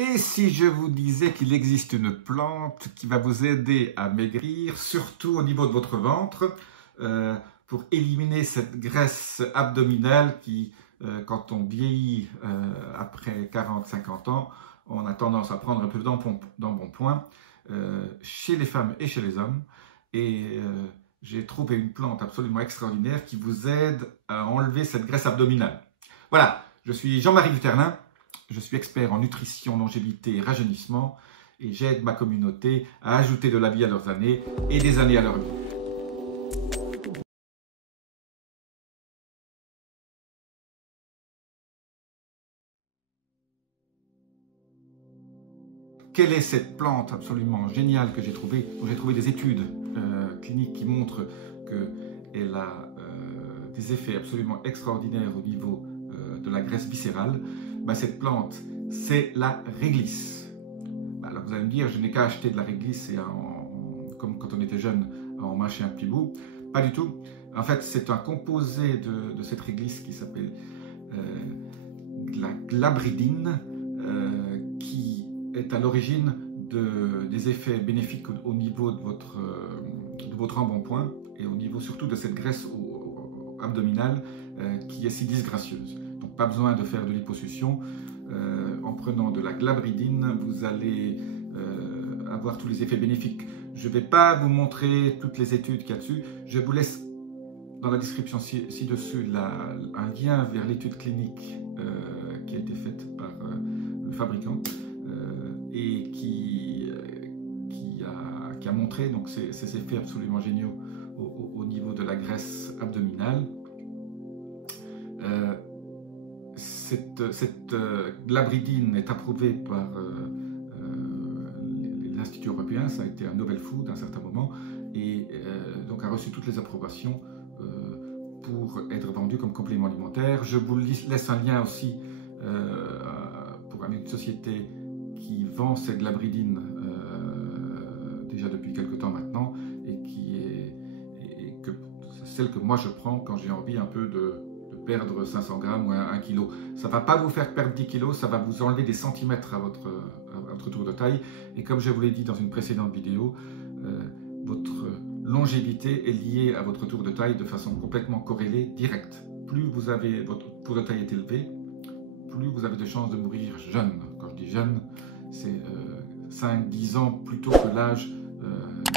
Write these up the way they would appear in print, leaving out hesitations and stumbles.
Et si je vous disais qu'il existe une plante qui va vous aider à maigrir, surtout au niveau de votre ventre, pour éliminer cette graisse abdominale qui, quand on vieillit après 40-50 ans, on a tendance à prendre un peu d'embonpoint chez les femmes et chez les hommes. Et j'ai trouvé une plante absolument extraordinaire qui vous aide à enlever cette graisse abdominale. Voilà, je suis Jean-Marie Duterlin. Je suis expert en nutrition, longévité et rajeunissement et j'aide ma communauté à ajouter de la vie à leurs années et des années à leur vie. Quelle est cette plante absolument géniale que j'ai trouvée? J'ai trouvé des études cliniques qui montrent qu'elle a des effets absolument extraordinaires au niveau de la graisse viscérale. Cette plante, c'est la réglisse. Alors vous allez me dire, je n'ai qu'à acheter de la réglisse et comme quand on était jeune, en mâcher un petit bout. Pas du tout. En fait, c'est un composé de cette réglisse qui s'appelle la glabridine, qui est à l'origine des effets bénéfiques au niveau de votre embonpoint et au niveau surtout de cette graisse abdominale qui est si disgracieuse. Donc pas besoin de faire de liposuction. En prenant de la glabridine, vous allez avoir tous les effets bénéfiques. Je ne vais pas vous montrer toutes les études qu'il y a dessus. Je vous laisse dans la description ci-dessus un lien vers l'étude clinique qui a été faite par le fabricant et qui a montré donc, ces effets absolument géniaux au niveau de la graisse abdominale. Cette glabridine est approuvée par l'Institut européen, ça a été un Novel Food à un certain moment, et donc a reçu toutes les approbations pour être vendu comme complément alimentaire. Je vous laisse un lien aussi pour une société qui vend cette glabridine déjà depuis quelque temps maintenant, et celle que moi je prends quand j'ai envie un peu de perdre 500 grammes ou 1 kg. Ça ne va pas vous faire perdre 10 kg, ça va vous enlever des centimètres à votre tour de taille. Et comme je vous l'ai dit dans une précédente vidéo, votre longévité est liée à votre tour de taille de façon complètement corrélée, directe. Plus votre tour de taille est élevé, plus vous avez de chances de mourir jeune. Quand je dis jeune, c'est 5-10 ans plus tôt que l'âge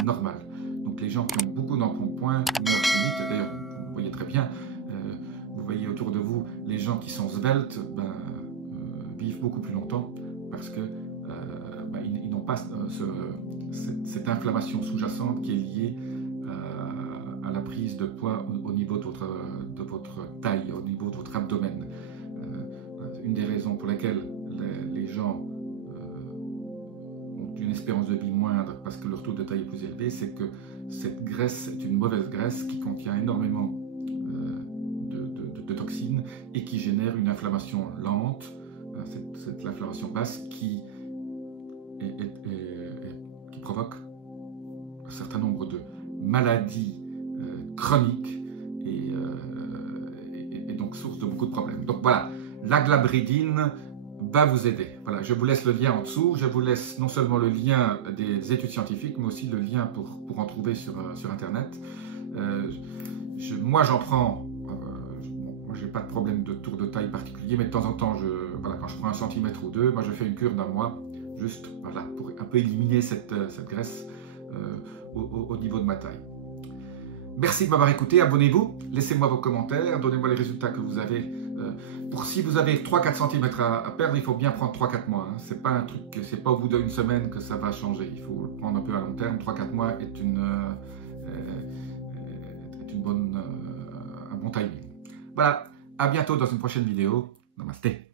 normal. Donc les gens qui ont beaucoup d'embonpoint meurent plus vite. D'ailleurs, vous voyez très bien, vous voyez autour de vous, les gens qui sont sveltes vivent beaucoup plus longtemps parce que ils n'ont pas cette inflammation sous-jacente qui est liée à la prise de poids au niveau de votre taille, au niveau de votre abdomen. Une des raisons pour lesquelles les gens ont une espérance de vie moindre parce que leur taux de taille est plus élevé, c'est que cette graisse est une mauvaise graisse qui contient énormément de toxines et qui génère une inflammation lente, cette inflammation basse qui provoque un certain nombre de maladies chroniques et donc source de beaucoup de problèmes. Donc voilà, la glabridine va vous aider. Voilà, je vous laisse le lien en dessous, je vous laisse non seulement le lien des études scientifiques, mais aussi le lien pour en trouver sur Internet. Moi j'en prends. Moi, je n'ai pas de problème de tour de taille particulier, mais de temps en temps, quand je prends 1 centimètre ou 2, moi, je fais une cure d'1 mois, juste pour un peu éliminer cette graisse au niveau de ma taille. Merci de m'avoir écouté, abonnez-vous, laissez-moi vos commentaires, donnez-moi les résultats que vous avez. Si vous avez 3-4 cm à perdre, il faut bien prendre 3-4 mois. Hein. C'est pas un truc, c'est pas au bout d'une semaine que ça va changer. Il faut le prendre un peu à long terme. 3-4 mois est un bon timing. Voilà, à bientôt dans une prochaine vidéo. Namasté.